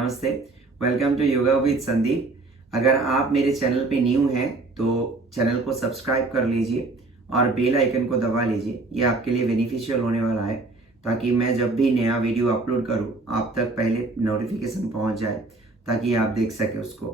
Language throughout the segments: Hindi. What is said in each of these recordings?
नमस्ते। Welcome to yoga with Sandeep. अगर आप मेरे चैनल पे न्यू हैं तो चैनल को सब्सक्राइब कर लीजिए और बेल आइकन को दबा लीजिए। ये आपके लिए बेनिफिशियल होने वाला है ताकि मैं जब भी नया वीडियो अपलोड करूं आप तक पहले नोटिफिकेशन पहुंच जाए ताकि आप देख सके उसको।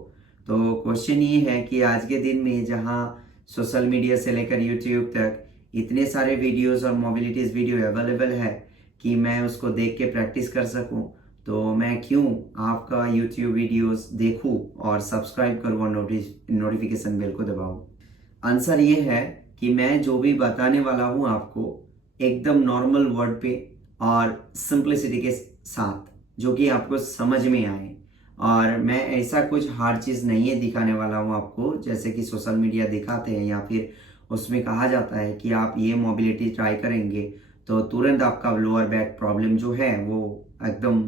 तो क्वेश्चन ये है कि आज के दिन में जहां सोशल मीडिया से लेकर यूट्यूब तक इतने सारे वीडियोस और मोबिलिटीज़ वीडियो अवेलेबल है कि मैं उसको देख के प्रैक्टिस कर सकूं, तो मैं क्यों आपका YouTube वीडियोस देखूं और सब्सक्राइब करूं और नोटिफिकेशन बेल को दबाऊं। आंसर ये है कि मैं जो भी बताने वाला हूं आपको एकदम नॉर्मल वर्ड पे और सिंप्लिसिटी के साथ जो कि आपको समझ में आए। और मैं ऐसा कुछ हार्ड चीज़ नहीं है दिखाने वाला हूं आपको जैसे कि सोशल मीडिया दिखाते हैं या फिर उसमें कहा जाता है कि आप ये मोबिलिटी ट्राई करेंगे तो तुरंत आपका लोअर बैक प्रॉब्लम जो है वो एकदम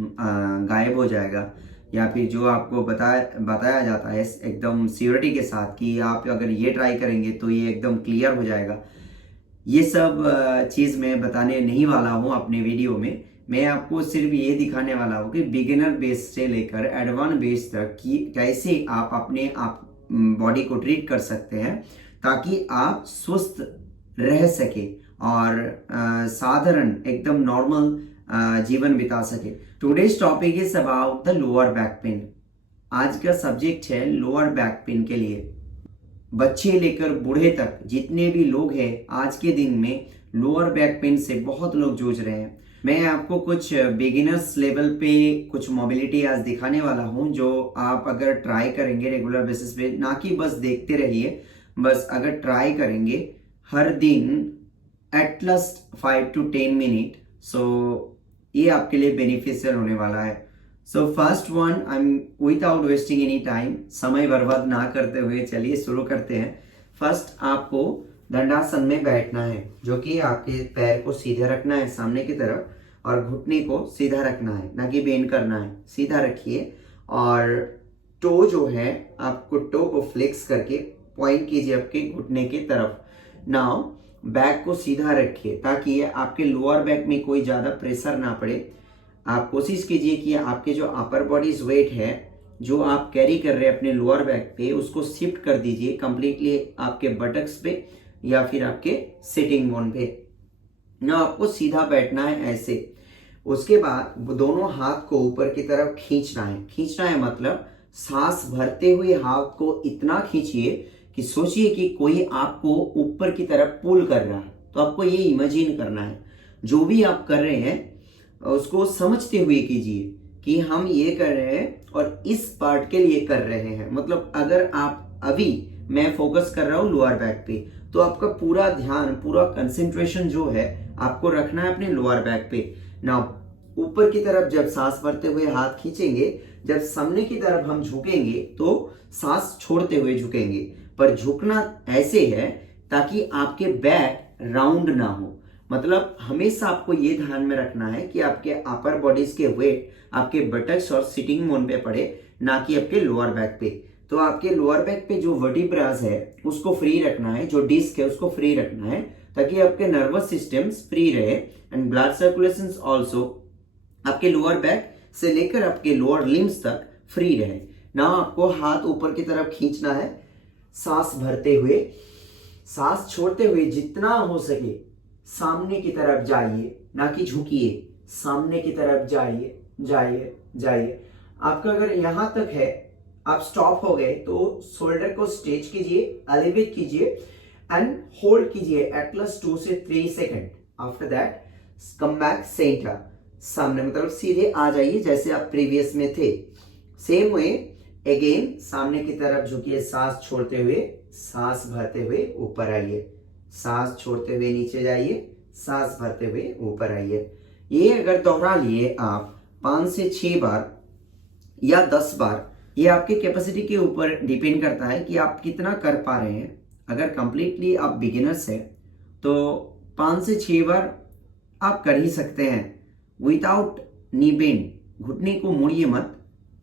गायब हो जाएगा, या फिर जो आपको बताया जाता है एकदम सियोरिटी के साथ कि आप अगर ये ट्राई करेंगे तो ये एकदम क्लियर हो जाएगा। ये सब चीज़ मैं बताने नहीं वाला हूँ अपने वीडियो में। मैं आपको सिर्फ ये दिखाने वाला हूँ कि बिगिनर बेस से लेकर एडवांस बेस तक कि कैसे आप अपने आप बॉडी को ट्रीट कर सकते हैं ताकि आप स्वस्थ रह सके और साधारण एकदम नॉर्मल जीवन बिता सके। Today's topic is about the lower back pen. आज का सब्जेक्ट है लोअर बैक पेन के लिए। बच्चे लेकर बूढ़े तक जितने भी लोग हैं आज के दिन में लोअर बैक पेन से बहुत लोग जूझ रहे हैं। मैं आपको कुछ बिगिनर्स लेवल पे कुछ मोबिलिटी आज दिखाने वाला हूं जो आप अगर ट्राई करेंगे रेगुलर बेसिस पे, ना कि बस देखते रहिए, बस अगर ट्राई करेंगे हर दिन एट लास्ट 5 to 10 मिनट, सो ये आपके लिए बेनिफिशियल होने वाला है। So first one, I am without wasting any time, समय बर्बाद ना करते हुए चलिए शुरू करते हैं। फर्स्ट आपको दंडासन में बैठना है जो कि आपके पैर को सीधे रखना है सामने की तरफ और घुटने को सीधा रखना है, ना कि बेंड करना है। सीधा रखिए और टो जो है आपको टो को फ्लेक्स करके पॉइंट कीजिए आपके घुटने की तरफ। नाउ बैक को सीधा रखिए ताकि आपके लोअर बैक में कोई ज्यादा प्रेशर ना पड़े। आप कोशिश कीजिए कि आपके जो अपर बॉडीज वेट है जो आप कैरी कर रहे हैं अपने लोअर बैक पे उसको शिफ्ट कर दीजिए कंप्लीटली आपके बटक्स पे या फिर आपके सिटिंग बोन पे। ना आपको सीधा बैठना है ऐसे। उसके बाद दोनों हाथ को ऊपर की तरफ खींचना है। खींचना है मतलब सांस भरते हुए हाथ को इतना खींचिए कि सोचिए कि कोई आपको ऊपर की तरफ पुल कर रहा है। तो आपको ये इमेजिन करना है जो भी आप कर रहे हैं उसको समझते हुए कीजिए कि हम ये कर रहे हैं और इस पार्ट के लिए कर रहे हैं। मतलब अगर आप अभी मैं फोकस कर रहा हूं लोअर बैक पे तो आपका पूरा ध्यान पूरा कंसंट्रेशन जो है आपको रखना है अपने लोअर बैक पे। ना ऊपर की तरफ जब सांस भरते हुए हाथ खींचेंगे, जब सामने की तरफ हम झुकेंगे तो सांस छोड़ते हुए झुकेंगे, पर झुकना ऐसे है ताकि आपके बैक राउंड ना हो। मतलब हमेशा आपको ये ध्यान में रखना है कि आपके अपर बॉडीज के वेट आपके बटक्स और सिटिंग बोन पे पड़े, ना कि आपके लोअर बैक पे। तो आपके लोअर बैक पे जो वर्टिब्रास है उसको फ्री रखना है, जो डिस्क है उसको फ्री रखना है ताकि आपके नर्वस सिस्टम फ्री रहे एंड ब्लड सर्कुलेशन ऑल्सो आपके लोअर बैक से लेकर आपके लोअर लिम्स तक फ्री रहे। ना आपको हाथ ऊपर की तरफ खींचना है, सांस भरते हुए सांस छोड़ते हुए जितना हो सके सामने की तरफ जाइए, ना कि झुकिए। सामने की तरफ जाइए जाइए जाइए। आपका अगर यहां तक है आप स्टॉप हो गए तो शोल्डर को स्ट्रेच कीजिए, एलिवेट कीजिए एंड होल्ड कीजिए एट लास्ट 2 से 3 second. After that come back centre, सामने मतलब सीधे आ जाइए जैसे आप प्रीवियस में थे। सेम वे अगेन सामने की तरफ झुकिए, सांस छोड़ते हुए सांस भरते हुए ऊपर आइए, सांस छोड़ते हुए नीचे जाइए, सांस भरते हुए ऊपर आइए। ये अगर दोहरा लिए आप 5 से 6 बार या 10 बार, ये आपके कैपेसिटी के ऊपर डिपेंड करता है कि आप कितना कर पा रहे हैं। अगर कंप्लीटली आप बिगिनर्स हैं तो 5 से 6 बार आप कर ही सकते हैं विदाउट नी बेंड। घुटने को मोड़िए मत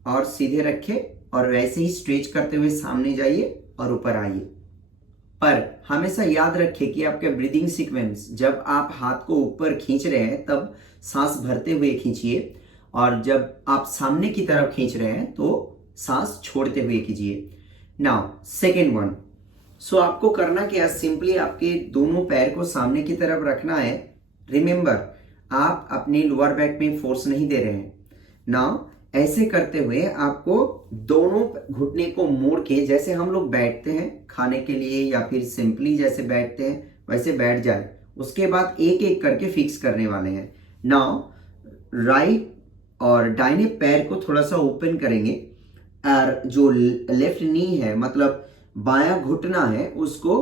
और सीधे रखें और वैसे ही स्ट्रेच करते हुए सामने जाइए और ऊपर आइए। पर हमेशा याद रखें कि आपके ब्रीदिंग सीक्वेंस जब आप हाथ को ऊपर खींच रहे हैं तब सांस भरते हुए खींचिए और जब आप सामने की तरफ खींच रहे हैं तो सांस छोड़ते हुए कीजिए। Now second one. सो आपको करना क्या है, सिंपली आपके दोनों पैर को सामने की तरफ रखना है। रिमेंबर, आप अपने लोअर बैक में फोर्स नहीं दे रहे हैं। नाउ ऐसे करते हुए आपको दोनों घुटने को मोड़ के, जैसे हम लोग बैठते हैं खाने के लिए या फिर सिंपली जैसे बैठते हैं वैसे बैठ जाए। उसके बाद एक एक करके फिक्स करने वाले हैं। नाउ राइट और दाहिने पैर को थोड़ा सा ओपन करेंगे और जो लेफ्ट नी है मतलब बायां घुटना है उसको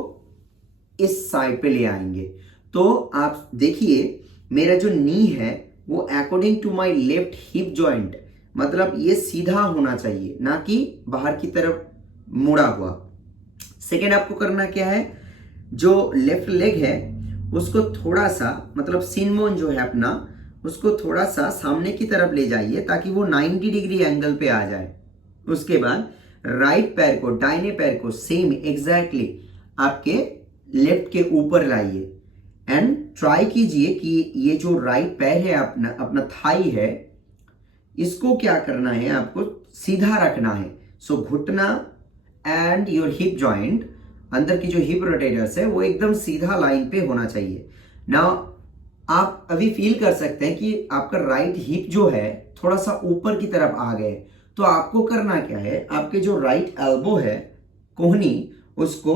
इस साइड पे ले आएंगे। तो आप देखिए मेरा जो नी है वो according to my left hip joint, मतलब ये सीधा होना चाहिए, ना कि बाहर की तरफ मुड़ा हुआ। सेकेंड आपको करना क्या है, जो लेफ्ट लेग है उसको थोड़ा सा, मतलब सिन बोन जो है अपना, उसको थोड़ा सा सामने की तरफ ले जाइए ताकि वो 90 डिग्री एंगल पे आ जाए। उसके बाद राइट पैर को, दाहिने पैर को सेम एग्जैक्टली आपके लेफ्ट के ऊपर लाइए एंड ट्राई कीजिए कि ये जो राइट पैर है अपना थाई है, इसको क्या करना है, आपको सीधा रखना है। सो घुटना एंड योर हिप जॉइंट, अंदर की जो हिप रोटेटर्स है वो एकदम सीधा लाइन पे होना चाहिए। नाउ आप अभी फील कर सकते हैं कि आपका राइट हिप जो है थोड़ा सा ऊपर की तरफ आ गए। तो आपको करना क्या है, आपके जो राइट एल्बो है, कोहनी, उसको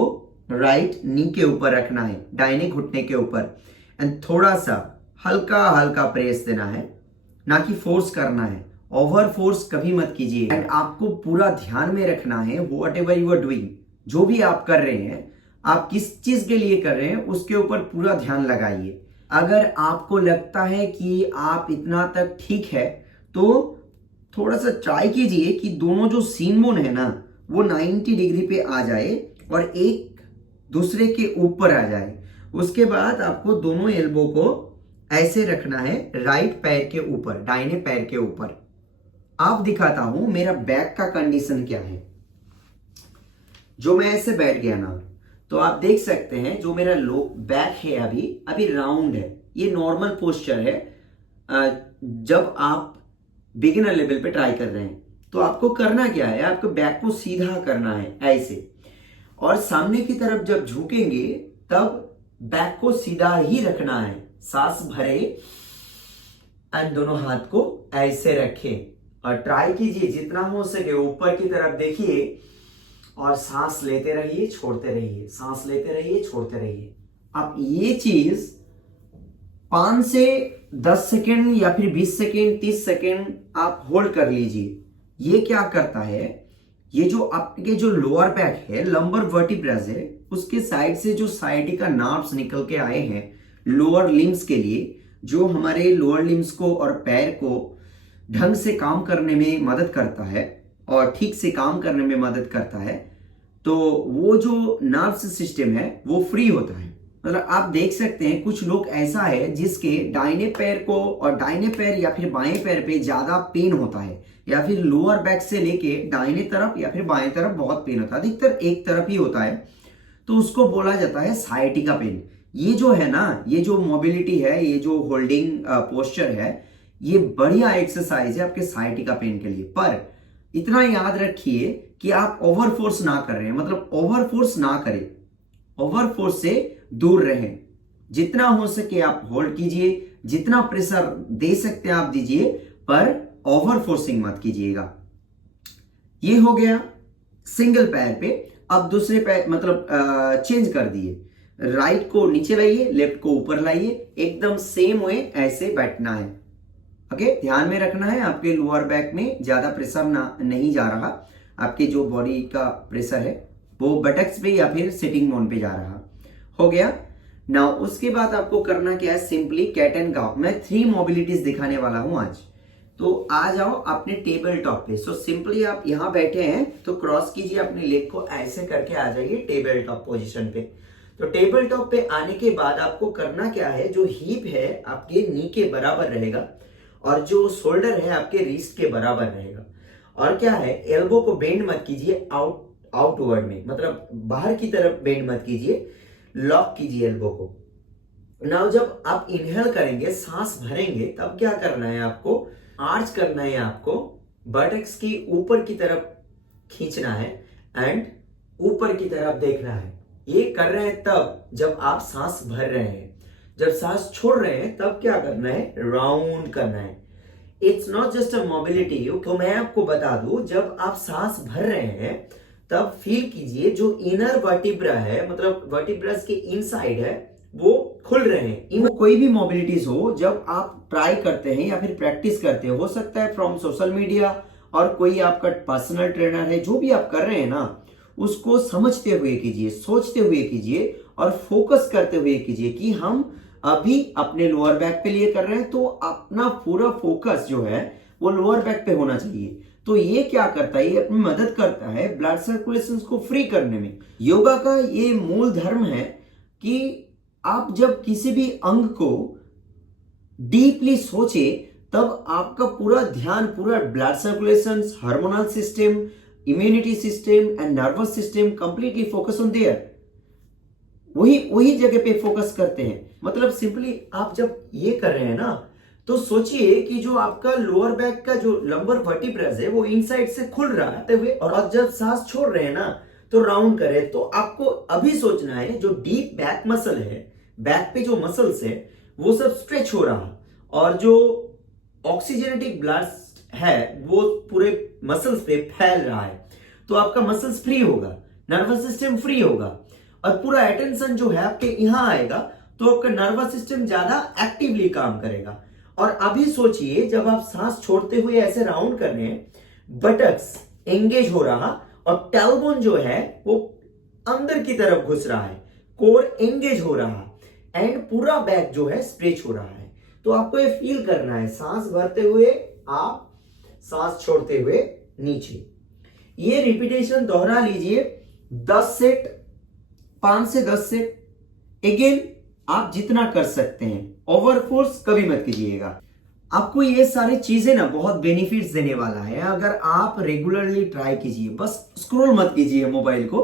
राइट नी के ऊपर रखना है, दाहिने घुटने के ऊपर, एंड थोड़ा सा हल्का हल्का प्रेस देना है, ना कि फोर्स करना है। ओवर फोर्स कभी मत कीजिए। एंड आपको पूरा ध्यान में रखना है व्हाटएवर यू आर डूइंग, जो भी आप कर रहे हैं, आप किस चीज के लिए कर रहे हैं उसके ऊपर पूरा ध्यान लगाइए। अगर आपको लगता है कि आप इतना तक ठीक है तो थोड़ा सा ट्राई कीजिए कि दोनों जो सीन बोन है ना वो 90 डिग्री पे आ जाए और एक दूसरे के ऊपर आ जाए। उसके बाद आपको दोनों एल्बो को ऐसे रखना है राइट पैर के ऊपर, दाहिने पैर के ऊपर। आप दिखाता हूं मेरा बैक का कंडीशन क्या है। जो मैं ऐसे बैठ गया ना तो आप देख सकते हैं जो मेरा लो बैक है अभी राउंड है। ये नॉर्मल पोस्चर है जब आप बिगिनर लेवल पे ट्राई कर रहे हैं। तो आपको करना क्या है, आपको बैक को सीधा करना है ऐसे, और सामने की तरफ जब झुकेंगे तब बैक को सीधा ही रखना है। सांस भरे एंड दोनों हाथ को ऐसे रखें और ट्राई कीजिए जितना हो सके ऊपर की तरफ देखिए और सांस लेते रहिए, छोड़ते रहिए, सांस लेते रहिए, छोड़ते रहिए। आप ये चीज 5 से 10 सेकेंड या फिर 20 सेकेंड 30 सेकेंड आप होल्ड कर लीजिए। ये क्या करता है, ये जो आपके जो लोअर बैक है, लंबर वर्टिब्रास है, उसके साइड से जो साइटिका नर्व्स निकल के आए हैं लोअर लिम्स के लिए, जो हमारे लोअर लिम्स को और पैर को ढंग से काम करने में मदद करता है और ठीक से काम करने में मदद करता है। तो वो जो नर्व्स सिस्टम है वो फ्री होता है। मतलब आप देख सकते हैं कुछ लोग ऐसा है जिसके दाहिने पैर को और दाहिने पैर या फिर बाएं पैर पे ज्यादा पेन होता है, या फिर लोअर बैक से लेके दाहिने तरफ या फिर बाएं तरफ बहुत पेन होता है, अधिकतर एक तरफ ही होता है। तो उसको बोला जाता है साइटिका पेन। ये जो है ना, ये जो मोबिलिटी है, ये जो होल्डिंग पोस्चर है, ये बढ़िया एक्सरसाइज है आपके साइटिका पेन के लिए। पर इतना याद रखिए कि आप ओवर फोर्स ना कर रहे हैं, मतलब ओवर फोर्स ना करें, ओवर फोर्स से दूर रहें। जितना हो सके आप होल्ड कीजिए, जितना प्रेशर दे सकते हैं आप दीजिए, पर ओवर फोर्सिंग मत कीजिएगा। ये हो गया सिंगल पैर पे। अब दूसरे पैर मतलब चेंज कर दिए, राइट को नीचे लाइए, लेफ्ट को ऊपर लाइए, एकदम सेम वे ऐसे बैठना है। ओके, ध्यान में रखना है आपके लोअर बैक में ज्यादा प्रेशर नहीं जा रहा, आपके जो बॉडी का प्रेशर है वो बटक्स पे या फिर सिटिंग बोन पे जा रहा। हो गया। नाउ उसके बाद आपको करना क्या है, सिंपली कैट एंड काउ। मैं 3 मोबिलिटीज दिखाने वाला हूं आज। तो आ जाओ अपने टेबल टॉप पे। सो सिंपली आप यहां बैठे हैं तो क्रॉस कीजिए अपने लेग को, ऐसे करके आ जाइए टेबल टॉप पोजीशन पे। तो टेबल टॉप पे आने के बाद आपको करना क्या है, जो हिप है आपके नी के बराबर रहेगा और जो शोल्डर है आपके रिस्ट के बराबर रहेगा। और क्या है, एल्बो को बेंड मत कीजिए आउटवर्ड में, मतलब बाहर की तरफ बेंड मत कीजिए, लॉक कीजिए एल्बो को। नाउ जब आप इनहेल करेंगे, सांस भरेंगे, तब क्या करना है आपको, आर्च करना है आपको, बटक्स की ऊपर की तरफ खींचना है एंड ऊपर की तरफ देखना है। ये कर रहे हैं तब जब आप सांस भर रहे हैं, जब सांस छोड़ रहे हैं तब क्या करना है, राउंड करना है। It's not just a mobility. तो मैं आपको बता दूं, जब आप सांस भर रहे हैं तब फील कीजिए जो इनर वर्टिब्रा है, मतलब वर्टिब्रस के इनसाइड है, वो खुल रहे हैं। वो कोई भी मोबिलिटीज हो, जब आप ट्राई करते हैं या फिर प्रैक्टिस करते हो सकता है फ्रॉम सोशल मीडिया और कोई आपका पर्सनल ट्रेनर है, जो भी आप कर रहे हैं ना, उसको समझते हुए कीजिए, सोचते हुए कीजिए और फोकस करते हुए कीजिए कि हम अभी अपने लोअर बैक पे लिए कर रहे हैं, तो अपना पूरा फोकस जो है वो लोअर बैक पे होना चाहिए। तो ये क्या करता है, ये अपनी मदद करता है ब्लड सर्कुलेशन को फ्री करने में। योगा का ये मूल धर्म है कि आप जब किसी भी अंग को डीपली सोचे तब आपका पूरा ध्यान, पूरा blood circulation, hormonal system, immunity system and nervous system completely focus on their, वही जगह पे फोकस करते हैं। मतलब सिंपली आप जब ये कर रहे हैं ना, तो सोचिए कि जो आपका लोअर बैक का जो लंबर वर्टिब्रस है वो इनसाइड से खुल रहा है, और जब सांस छोड़ रहे हैं ना तो राउंड करें। तो आपको अभी सोचना है जो डीप बैक मसल है, बैक पे जो मसल्स है वो सब स्ट्रेच हो रहा, और जो ऑक्सीजनेटिक ब्लड है वो पूरे मसल्स पे फैल रहा है। तो आपका मसल्स फ्री होगा, नर्वस सिस्टम फ्री होगा और पूरा अटेंशन जो है आपके यहां आएगा, तो आपका नर्वस सिस्टम ज्यादा एक्टिवली काम करेगा। और अभी सोचिए जब आप सांस छोड़ते हुए ऐसे राउंड कर रहे हैं, बटक्स एंगेज हो रहा और टेलबोन जो है वो अंदर की तरफ घुस रहा है, कोर एंगेज हो रहा एंड पूरा बैक जो है स्ट्रेच हो रहा है। तो आपको ये फील करना है, सांस भरते हुए आप, सांस छोड़ते हुए नीचे। ये रिपीटेशन दोहरा लीजिए 10 सेट, 5 से 10 सेट। अगेन आप जितना कर सकते हैं, ओवर फोर्स कभी मत कीजिएगा। आपको ये सारी चीजें ना बहुत बेनिफिट्स देने वाला है अगर आप रेगुलरली ट्राई कीजिए। बस स्क्रॉल मत कीजिए मोबाइल को,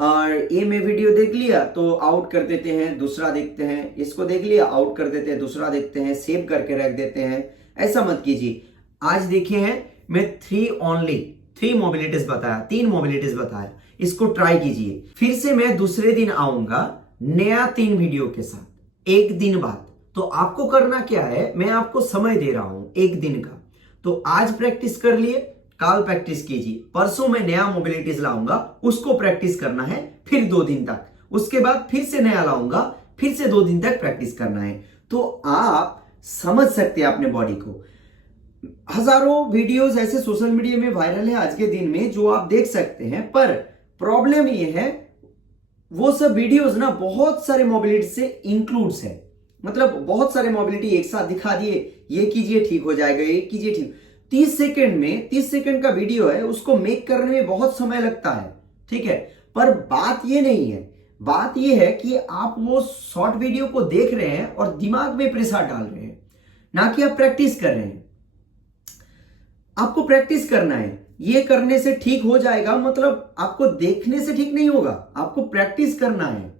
और ये मैं वीडियो देख लिया तो आउट कर देते हैं, दूसरा देखते हैं, इसको देख लिया आउट कर देते हैं, दूसरा देखते हैं, सेव करके रख देते हैं। ऐसा मत कीजिए। आज देखिए हैं मैं 3 मोबिलिटीज बताया, 3 मोबिलिटीज बताया, इसको ट्राई कीजिए। फिर से मैं दूसरे दिन आऊंगा नया 3 वीडियो के साथ, एक दिन बाद। तो आपको करना क्या है, मैं आपको समय दे रहा हूं 1 दिन का। तो आज प्रैक्टिस कर लिए, कल प्रैक्टिस कीजिए, परसों मैं नया मोबिलिटीज लाऊंगा, उसको प्रैक्टिस करना है फिर 2 दिन तक, उसके बाद फिर से नया लाऊंगा, फिर से 2 दिन तक प्रैक्टिस करना है। तो आप समझ सकते हैं अपने बॉडी को। हजारों वीडियोस ऐसे सोशल मीडिया में वायरल है आज के दिन में जो आप देख सकते हैं, पर प्रॉब्लम ये है वो सब वीडियोस ना बहुत सारे मोबिलिटी से इंक्लूड्स है। मतलब बहुत सारे मोबिलिटी एक साथ दिखा दिए, ये कीजिए ठीक हो जाएगा, ये कीजिए ठीक। 30 सेकंड में 30 सेकंड का वीडियो है, उसको मेक करने में बहुत समय लगता है, ठीक है। पर बात ये नहीं है, बात ये है कि आप वो शॉर्ट वीडियो को देख रहे हैं और दिमाग में प्रेशर डाल रहे हैं, ना कि आप प्रैक्टिस कर रहे हैं। आपको प्रैक्टिस करना है, ये करने से ठीक हो जाएगा मतलब आपको देखने से ठीक नहीं होगा, आपको प्रैक्टिस करना है।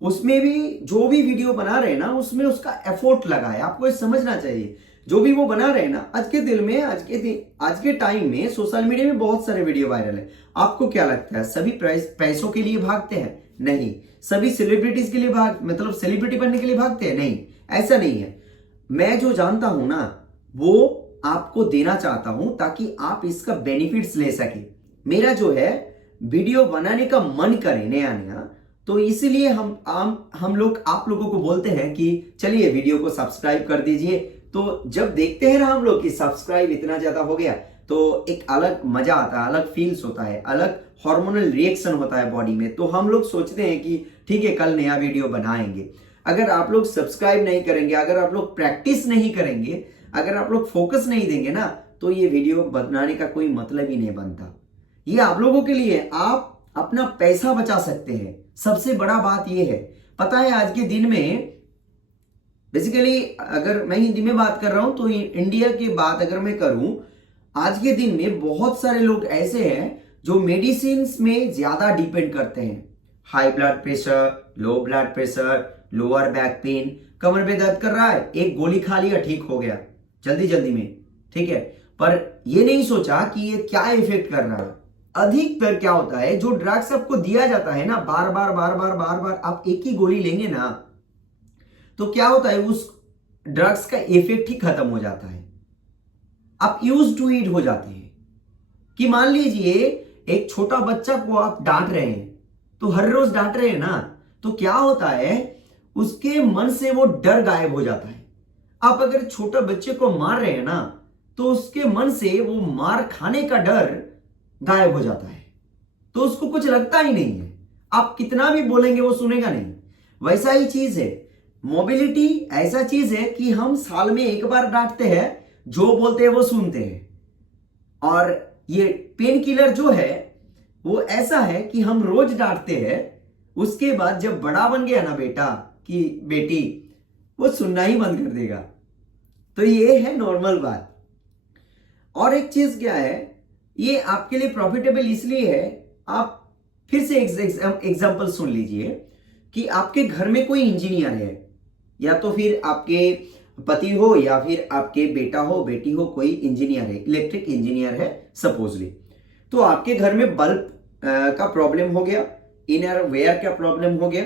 उसमें भी जो भी वीडियो बना रहे हैं ना, उसमें उसका एफर्ट लगा है, आपको ये समझना चाहिए। जो भी वो बना रहे हैं ना, आज के दिन में, आज के टाइम में सोशल मीडिया में बहुत सारे वीडियो वायरल है। आपको क्या लगता है सभी पैसों के लिए भागते हैं? नहीं। सभी सेलिब्रिटीज के लिए मतलब सेलिब्रिटी बनने के लिए भागते हैं? नहीं, ऐसा नहीं है। मैं जो जानता हूं ना वो आपको देना चाहता हूं ताकि आप इसका बेनिफिट्स ले सके। मेरा जो है वीडियो बनाने का मन करे नया नया, तो इसीलिए हम लोग आप लोगों को बोलते हैं कि चलिए वीडियो को सब्सक्राइब कर दीजिए। तो जब देखते हैं ना हम लोग कि सब्सक्राइब इतना ज्यादा हो गया, तो एक अलग मजा आता है, अलग फील्स होता है, अलग हार्मोनल रिएक्शन होता है बॉडी में। तो हम लोग सोचते हैं कि ठीक है कल नया वीडियो बनाएंगे। अगर आप लोग सब्सक्राइब नहीं करेंगे, अगर आप लोग प्रैक्टिस नहीं करेंगे, अगर आप लोग फोकस नहीं देंगे ना, तो ये वीडियो बनाने का कोई मतलब ही नहीं बनता। ये आप लोगों के लिए, आप अपना पैसा बचा सकते हैं, सबसे बड़ा बात ये है। पता है आज के दिन में बेसिकली अगर मैं हिंदी में बात कर रहा हूं तो इंडिया की बात अगर मैं करूं, आज के दिन में बहुत सारे लोग ऐसे हैं जो मेडिसिन में ज्यादा डिपेंड करते हैं। High blood pressure, low blood pressure, lower back pain, कमर में दर्द कर रहा है, एक गोली खा लिया ठीक हो गया जल्दी जल्दी में, ठीक है, पर ये नहीं सोचा कि ये क्या इफेक्ट कर रहा है। अधिकतर क्या होता है, जो ड्रग्स आपको दिया जाता है ना, बार बार बार बार बार बार आप एक ही गोली लेंगे ना, तो क्या होता है, उस ड्रग्स का इफेक्ट ही खत्म हो जाता है। आप यूज टू इट हो जाते हैं। कि मान लीजिए एक छोटा बच्चा को आप डांट रहे हैं, तो हर रोज डांट रहे हैं ना, तो क्या होता है, उसके मन से वो डर गायब हो जाता है। आप अगर छोटे बच्चे को मार रहे हैं ना, तो उसके मन से वो मार खाने का डर गायब हो जाता है, तो उसको कुछ लगता ही नहीं है। आप कितना भी बोलेंगे वो सुनेगा नहीं। वैसा ही चीज है, मोबिलिटी ऐसा चीज है कि हम साल में एक बार डांटते हैं, जो बोलते हैं वो सुनते हैं। और ये पेन किलर जो है वो ऐसा है कि हम रोज डांटते हैं, उसके बाद जब बड़ा बन गया ना बेटा कि बेटी, वो सुनना ही बंद कर देगा। तो ये है नॉर्मल बात। और एक चीज क्या है, ये आपके लिए प्रॉफिटेबल इसलिए है, आप फिर से एग्जांपल सुन लीजिए कि आपके घर में कोई इंजीनियर है, या तो फिर आपके पति हो, या फिर आपके बेटा हो बेटी हो, कोई इंजीनियर है, इलेक्ट्रिक इंजीनियर है सपोजली। तो आपके घर में बल्ब का प्रॉब्लम हो गया, इनर वेयर का प्रॉब्लम हो गया,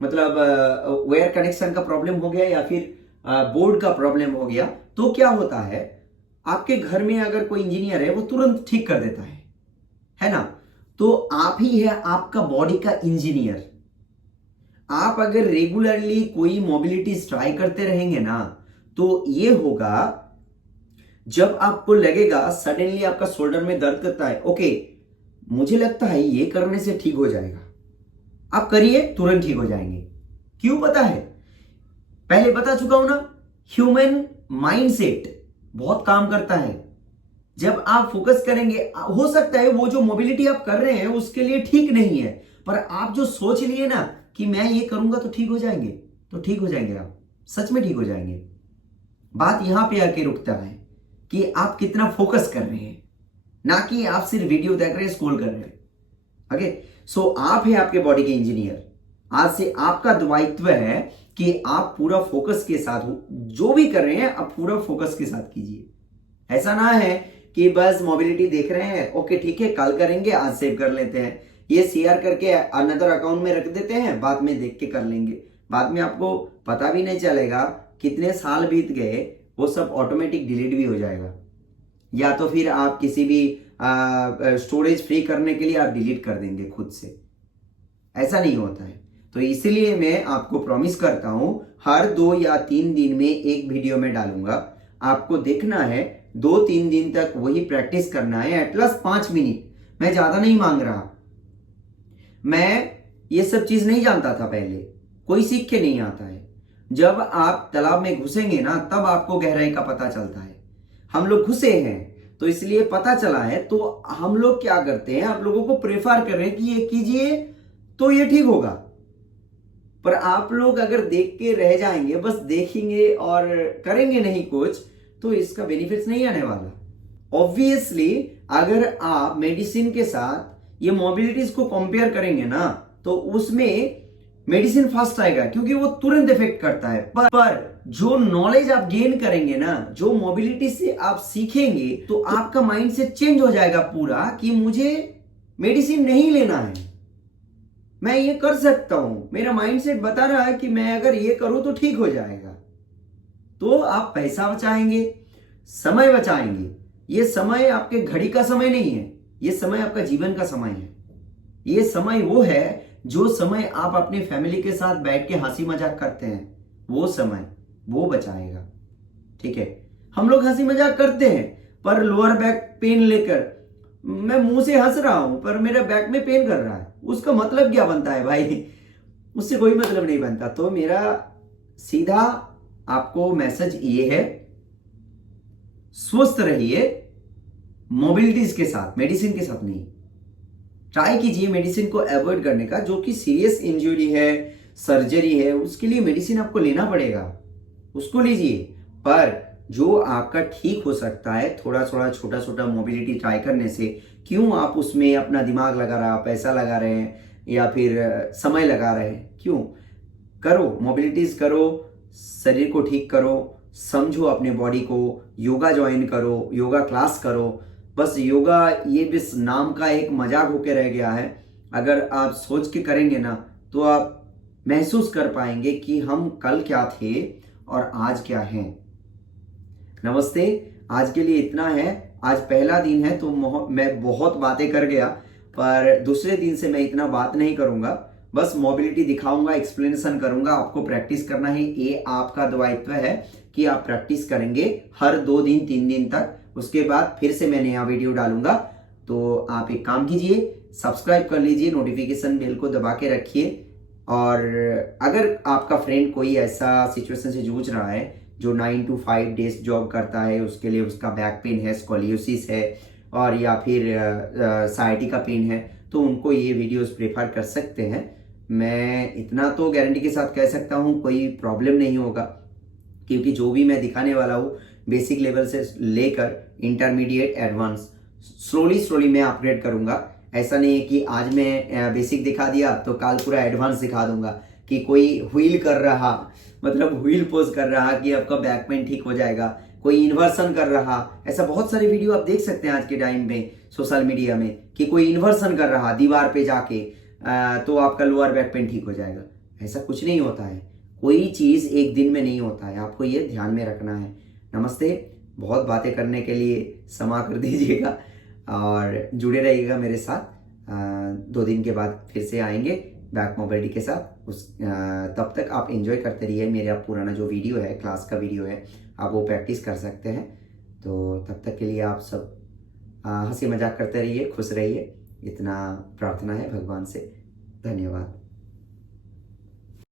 मतलब वेयर कनेक्शन का प्रॉब्लम हो गया, या फिर बोर्ड का प्रॉब्लम हो गया। तो क्या होता है, आपके घर में अगर कोई इंजीनियर है वो तुरंत ठीक कर देता है ना। तो आप ही है आपका बॉडी का इंजीनियर। आप अगर रेगुलरली कोई मोबिलिटी ट्राई करते रहेंगे ना, तो ये होगा, जब आपको लगेगा सडनली आपका शोल्डर में दर्द करता है, ओके मुझे लगता है ये करने से ठीक हो जाएगा, आप करिए, तुरंत ठीक हो जाएंगे। क्यों पता है, पहले बता चुका हूं ना, ह्यूमन माइंडसेट बहुत काम करता है। जब आप फोकस करेंगे, हो सकता है वो जो मोबिलिटी आप कर रहे हैं उसके लिए ठीक नहीं है, पर आप जो सोच लिए ना कि मैं ये करूंगा तो ठीक हो जाएंगे, तो ठीक हो जाएंगे, आप सच में ठीक हो जाएंगे। बात यहां पे आके रुकता है कि आप कितना फोकस कर रहे हैं, ना कि आप सिर्फ वीडियो देख रहे हैं, स्क्रॉल कर रहे हैं। ओके, सो आप है आपके बॉडी के इंजीनियर। आज से आपका दायित्व है कि आप पूरा फोकस के साथ जो भी कर रहे हैं, आप पूरा फोकस के साथ कीजिए। ऐसा ना है कि बस मोबिलिटी देख रहे हैं, ओके ठीक है कल करेंगे, आज सेव कर लेते हैं, ये शेयर करके अनदर अकाउंट में रख देते हैं, बाद में देख के कर लेंगे। बाद में आपको पता भी नहीं चलेगा कितने साल बीत गए, वो सब ऑटोमेटिक डिलीट भी हो जाएगा, या तो फिर आप किसी भी स्टोरेज फ्री करने के लिए आप डिलीट कर देंगे खुद से। ऐसा नहीं होता है। तो इसीलिए मैं आपको प्रॉमिस करता हूं, हर 2 या 3 दिन में एक वीडियो में डालूंगा। आपको देखना है, 2-3 दिन तक वही प्रैक्टिस करना है, एटलीस्ट 5 मिनट। मैं ज्यादा नहीं मांग रहा। मैं ये सब चीज नहीं जानता था पहले, कोई सीख के नहीं आता है। जब आप तालाब में घुसेंगे ना, तब आपको गहराई का पता चलता है। हम लोग घुसे हैं तो इसलिए पता चला है, तो हम लोग क्या करते हैं, आप लोगों को प्रेफर कर रहे हैं कि ये कीजिए तो ये ठीक होगा। पर आप लोग अगर देख के रह जाएंगे, बस देखेंगे और करेंगे नहीं कुछ, तो इसका बेनिफिट्स नहीं आने वाला। ऑब्वियसली अगर आप मेडिसिन के साथ ये मोबिलिटीज को कंपेयर करेंगे ना, तो उसमें मेडिसिन फास्ट आएगा, क्योंकि वो तुरंत इफेक्ट करता है। पर जो नॉलेज आप गेन करेंगे ना, जो मोबिलिटी से आप सीखेंगे, तो आपका माइंडसेट चेंज हो जाएगा पूरा कि मुझे मेडिसिन नहीं लेना है, मैं ये कर सकता हूं। मेरा माइंडसेट बता रहा है कि मैं अगर ये करूं तो ठीक हो जाएगा। तो आप पैसा बचाएंगे, समय बचाएंगे। ये समय आपके घड़ी का समय नहीं है, ये समय आपका जीवन का समय है। ये समय वो है जो समय आप अपने फैमिली के साथ बैठ के हंसी मजाक करते हैं, वो समय वो बचाएगा। ठीक है, हम लोग हंसी मजाक करते हैं, पर लोअर बैक पेन लेकर मैं मुंह से हंस रहा हूं पर मेरे बैक में पेन कर रहा है, उसका मतलब क्या बनता है भाई? उससे कोई मतलब नहीं बनता। तो मेरा सीधा आपको मैसेज ये है, स्वस्थ रहिए मोबिलिटीज के साथ, मेडिसिन के साथ नहीं। ट्राई कीजिए मेडिसिन को अवॉइड करने का। जो कि सीरियस इंजरी है, सर्जरी है, उसके लिए मेडिसिन आपको लेना पड़ेगा, उसको लीजिए। पर जो आपका ठीक हो सकता है, थोड़ा थोड़ा छोटा छोटा मोबिलिटी ट्राई करने से, क्यों आप उसमें अपना दिमाग लगा रहा, पैसा लगा रहे हैं, या फिर समय लगा रहे हैं? क्यों? करो, मोबिलिटीज करो, शरीर को ठीक करो, समझो अपने बॉडी को, योगा ज्वाइन करो, योगा क्लास करो। बस योगा ये बस नाम का एक मजाक होके रह गया है। अगर आप सोच के करेंगे ना तो आप महसूस कर पाएंगे कि हम कल क्या थे और आज क्या हैं। नमस्ते, आज के लिए इतना है। आज पहला दिन है तो मैं बहुत बातें कर गया, पर दूसरे दिन से मैं इतना बात नहीं करूंगा। बस मोबिलिटी दिखाऊंगा, एक्सप्लेनेशन करूंगा। आपको प्रैक्टिस करना है, ये आपका दायित्व है कि आप प्रैक्टिस करेंगे हर 2 दिन 3 दिन तक। उसके बाद फिर से मैं नया वीडियो डालूंगा। तो आप एक काम कीजिए, सब्सक्राइब कर लीजिए, नोटिफिकेशन बेल को दबा के रखिए। और अगर आपका फ्रेंड कोई ऐसा सिचुएशन से जूझ रहा है जो 9 to 5 डेज जॉब करता है, उसके लिए उसका बैक पेन है, स्कोलियोसिस है और या फिर साइटी का पेन है, तो उनको ये वीडियोस प्रेफर कर सकते हैं। मैं इतना तो गारंटी के साथ कह सकता हूँ कोई प्रॉब्लम नहीं होगा, क्योंकि जो भी मैं दिखाने वाला हूँ बेसिक लेवल से लेकर इंटरमीडिएट एडवांस स्लोली मैं अपग्रेड करूँगा। ऐसा नहीं है कि आज मैं बेसिक दिखा दिया तो कल पूरा एडवांस दिखा दूंगा। कि कोई व्हील कर रहा, मतलब व्हील पोज कर रहा कि आपका बैक पेन ठीक हो जाएगा, कोई इन्वर्सन कर रहा। ऐसा बहुत सारे वीडियो आप देख सकते हैं आज के टाइम में सोशल मीडिया में कि कोई इन्वर्सन कर रहा दीवार पे जाके तो आपका लोअर बैक पेन ठीक हो जाएगा। ऐसा कुछ नहीं होता है, कोई चीज़ एक दिन में नहीं होता है, आपको ये ध्यान में रखना है। नमस्ते, बहुत बातें करने के लिए क्षमा कर दीजिएगा और जुड़े रहिएगा मेरे साथ। 2 दिन के बाद फिर से आएंगे बैक मोबिलिटी के साथ। तब तक आप एंजॉय करते रहिए। मेरा पुराना जो वीडियो है, क्लास का वीडियो है, आप वो प्रैक्टिस कर सकते हैं। तो तब तक के लिए आप सब हंसी मजाक करते रहिए, खुश रहिए, इतना प्रार्थना है भगवान से। धन्यवाद।